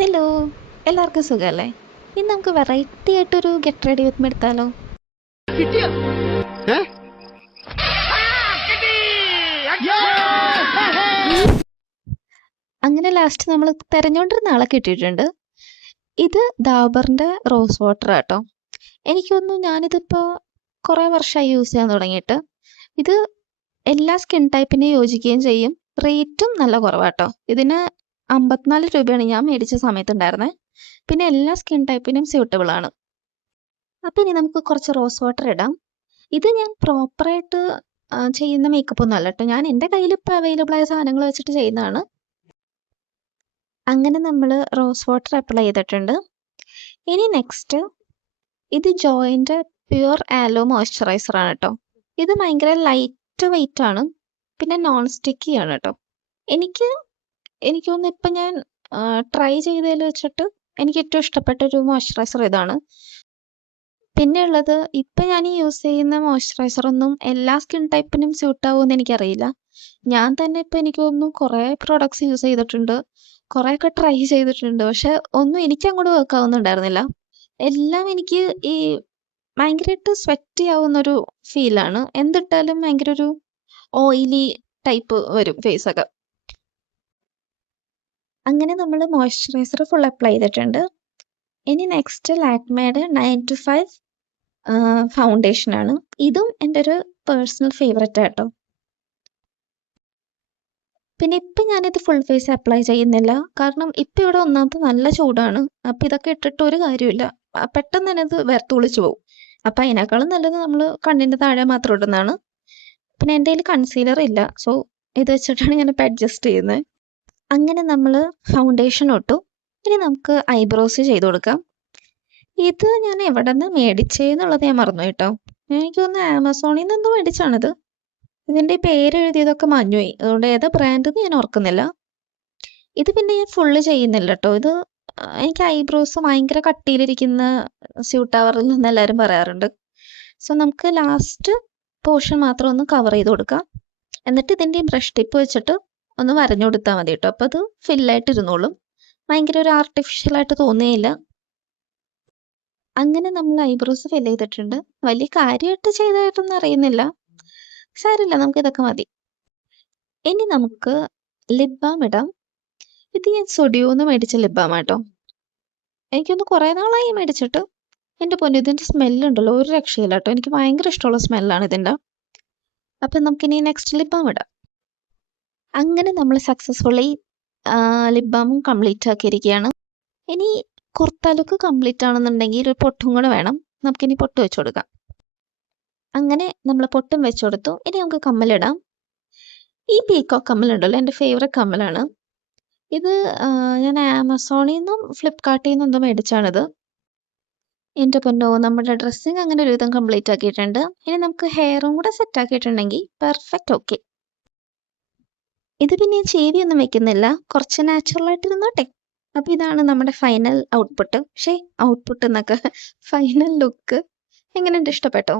Hello, എല്ലാവർക്കും സുഖമല്ലേ? ഇന്ന് നമുക്ക് വെറൈറ്റി ആയിട്ടൊരു ഗെറ്റ് റെഡി വിത്ത് മീ എടുത്താലോ? അങ്ങനെ ലാസ്റ്റ് നമ്മൾ തെരഞ്ഞുകൊണ്ടിരുന്ന ആളെ കിട്ടിയിട്ടുണ്ട്. ഇത് ഡാബറിന്റെ റോസ് വാട്ടർ ആട്ടോ. എനിക്ക് തോന്നുന്നു ഞാനിതിപ്പോൾ കുറേ വർഷമായി യൂസ് ചെയ്യാൻ തുടങ്ങിയിട്ട്. ഇത് എല്ലാ സ്കിൻ ടൈപ്പിനും യോജിക്കുകയും ചെയ്യും. റേറ്റും നല്ല കുറവാട്ടോ. ഇതിന് 54 രൂപയാണ് ഞാൻ മേടിച്ച സമയത്തുണ്ടായിരുന്നത്. പിന്നെ എല്ലാ സ്കിൻ ടൈപ്പിനും സ്യൂട്ടബിൾ ആണ്. അപ്പം ഇനി നമുക്ക് കുറച്ച് റോസ് വാട്ടർ ഇടാം. ഇത് ഞാൻ പ്രോപ്പറായിട്ട് ചെയ്യുന്ന മേക്കപ്പ് ഒന്നും അല്ല കേട്ടോ. ഞാൻ എൻ്റെ കയ്യിൽ ഇപ്പോൾ അവൈലബിൾ ആയ സാധനങ്ങൾ വെച്ചിട്ട് ചെയ്യുന്നതാണ്. അങ്ങനെ നമ്മൾ റോസ് വാട്ടർ അപ്ലൈ ചെയ്തിട്ടുണ്ട്. ഇനി നെക്സ്റ്റ് ഇത് ജോയിൻ്റെ പ്യുവർ ആലോ മോയ്സ്ചറൈസർ ആണ് കേട്ടോ. ഇത് ഭയങ്കര ലൈറ്റ് വെയിറ്റ് ആണ്, പിന്നെ നോൺ സ്റ്റിക്കി ആണ് കേട്ടോ. എനിക്ക് തോന്നുന്നു ഇപ്പം ഞാൻ ട്രൈ ചെയ്തതിൽ വെച്ചിട്ട് എനിക്ക് ഏറ്റവും ഇഷ്ടപ്പെട്ട ഒരു മോയ്സ്ചറൈസർ ഇതാണ്. പിന്നെ ഉള്ളത് ഇപ്പം ഞാൻ ഈ യൂസ് ചെയ്യുന്ന മോയ്സ്ചറൈസർ ഒന്നും എല്ലാ സ്കിൻ ടൈപ്പിനും സ്യൂട്ട് ആവുമെന്ന് എനിക്കറിയില്ല. ഞാൻ തന്നെ ഇപ്പം എനിക്ക് തോന്നുന്നു കുറേ പ്രോഡക്ട്സ് യൂസ് ചെയ്തിട്ടുണ്ട്, കുറേയൊക്കെ ട്രൈ ചെയ്തിട്ടുണ്ട്. പക്ഷെ ഒന്നും എനിക്ക് അങ്ങോട്ട് വർക്ക് ആവുന്നുണ്ടായിരുന്നില്ല. എല്ലാം എനിക്ക് ഈ ഭയങ്കരമായിട്ട് സ്വെറ്റി ആവുന്നൊരു ഫീലാണ്. എന്തിട്ടാലും ഭയങ്കര ഒരു ഓയിലി ടൈപ്പ് വരും ഫേസൊക്കെ. അങ്ങനെ നമ്മൾ മോയ്സ്ചറൈസർ ഫുൾ അപ്ലൈ ചെയ്തിട്ടുണ്ട്. ഇനി നെക്സ്റ്റ് ലാക്മേയുടെ 9 to 5 ഫൗണ്ടേഷൻ ആണ്. ഇതും എൻ്റെ ഒരു പേഴ്സണൽ ഫേവറേറ്റ് ആട്ടോ. പിന്നെ ഇപ്പം ഞാനിത് ഫുൾ ഫേസ് അപ്ലൈ ചെയ്യുന്നില്ല, കാരണം ഇപ്പം ഇവിടെ ഒന്നാമത് നല്ല ചൂടാണ്. അപ്പം ഇതൊക്കെ ഇട്ടിട്ട് ഒരു കാര്യമില്ല, പെട്ടെന്ന് തന്നെ ഇത് വേർത്തുളിച്ച് പോകും. അപ്പം അതിനേക്കാളും നല്ലത് നമ്മൾ കണ്ണിൻ്റെ താഴെ മാത്രം ഇടുന്നതാണ്. പിന്നെ എൻ്റെ കയ്യിൽ കൺസീലർ ഇല്ല, സോ ഇത് വെച്ചിട്ടാണ് ഞാനിപ്പോൾ അഡ്ജസ്റ്റ് ചെയ്യുന്നത്. അങ്ങനെ നമ്മൾ ഫൗണ്ടേഷൻ ഇട്ടു. ഇനി നമുക്ക് ഐബ്രോസ് ചെയ്ത് കൊടുക്കാം. ഇത് ഞാൻ എവിടെ നിന്ന് മേടിച്ചേന്നുള്ളത് ഞാൻ മറന്നു കേട്ടോ. എനിക്ക് തോന്നുന്നു ആമസോണിൽ നിന്ന് എന്തോ മേടിച്ചാണിത്. ഇതിൻ്റെ പേര് എഴുതിയതൊക്കെ മാഞ്ഞുപോയി, അതുകൊണ്ട് ഏതാ ബ്രാൻഡ് ഞാൻ ഓർക്കുന്നില്ല. ഇത് പിന്നെ ഞാൻ ഫുള്ള് ചെയ്യുന്നില്ല കേട്ടോ. ഇത് എനിക്ക് ഐബ്രോസ് ഭയങ്കര കട്ടിയിലിരിക്കുന്ന സ്യൂട്ടാവറിൽ നിന്ന് എല്ലാവരും പറയാറുണ്ട്. സോ നമുക്ക് ലാസ്റ്റ് പോർഷൻ മാത്രം ഒന്ന് കവർ ചെയ്ത് കൊടുക്കാം. എന്നിട്ട് ഇതിൻ്റെ ബ്രഷ് ടിപ്പ് വെച്ചിട്ട് ഒന്ന് വരഞ്ഞു കൊടുത്താൽ മതി കേട്ടോ. അപ്പോൾ അത് ഫില്ലായിട്ട് ഇരുന്നോളും, ഭയങ്കര ഒരു ആർട്ടിഫിഷ്യലായിട്ട് തോന്നുകയില്ല. അങ്ങനെ നമ്മൾ ഐബ്രോസ് ഫിൽ ചെയ്തിട്ടുണ്ട്. വലിയ കാര്യമായിട്ട് ചെയ്തതായിട്ടൊന്നും അറിയുന്നില്ല, സാരമില്ല, നമുക്ക് ഇതൊക്കെ മതി. ഇനി നമുക്ക് ലിപ് ബാം ഇടാം. ഇത് ഞാൻ സ്റ്റുഡിയോന്ന് മേടിച്ച ലിപ് ബാം ആട്ടോ. എനിക്കൊന്ന് കുറേ നാളായി മേടിച്ചിട്ട്. എൻ്റെ പൊന്നു, ഇതിൻ്റെ സ്മെല്ലുണ്ടല്ലോ ഒരു രക്ഷയില്ല കേട്ടോ. എനിക്ക് ഭയങ്കര ഇഷ്ടമുള്ള സ്മെല്ലാണ് ഇതിൻ്റെ. അപ്പം നമുക്കിനി നെക്സ്റ്റ് ലിപ് ബാം ഇടാം. അങ്ങനെ നമ്മൾ സക്സസ്ഫുള്ളി ലിപ് ബാമും കംപ്ലീറ്റ് ആക്കിയിരിക്കുകയാണ്. ഇനി കുർത്ത ലുക്ക് കംപ്ലീറ്റ് ആണെന്നുണ്ടെങ്കിൽ ഒരു പൊട്ടും കൂടെ വേണം. നമുക്കിനി പൊട്ട് വെച്ച് കൊടുക്കാം. അങ്ങനെ നമ്മൾ പൊട്ടും വെച്ച് കൊടുത്തു. ഇനി നമുക്ക് കമ്മലിടാം. ഈ പീക്കോക്ക് കമ്മലുണ്ടല്ലോ, എൻ്റെ ഫേവറേറ്റ് കമ്മലാണ്. ഇത് ഞാൻ ആമസോണിൽ നിന്നും ഫ്ലിപ്കാർട്ടിൽ നിന്നും എന്തോ മേടിച്ചാണിത്. എൻ്റെ പൊന്നോ, നമ്മുടെ ഡ്രസ്സിങ് അങ്ങനെ ഒരു വിധം കംപ്ലീറ്റ് ആക്കിയിട്ടുണ്ട്. ഇനി നമുക്ക് ഹെയറും കൂടെ സെറ്റ് ആക്കിയിട്ടുണ്ടെങ്കിൽ പെർഫെക്റ്റ്. ഓക്കെ, ഇത് പിന്നെ ചേവിയൊന്നും വെക്കുന്നില്ല, കുറച്ച് നാച്ചുറലായിട്ട് ഇരുന്നോട്ടെ. അപ്പം ഇതാണ് നമ്മുടെ ഫൈനൽ ഔട്ട്പുട്ട്. ഔട്ട്പുട്ട് എന്നൊക്കെ ഫൈനൽ ലുക്ക്. എങ്ങനെയുണ്ട്, ഇഷ്ടപ്പെട്ടോ?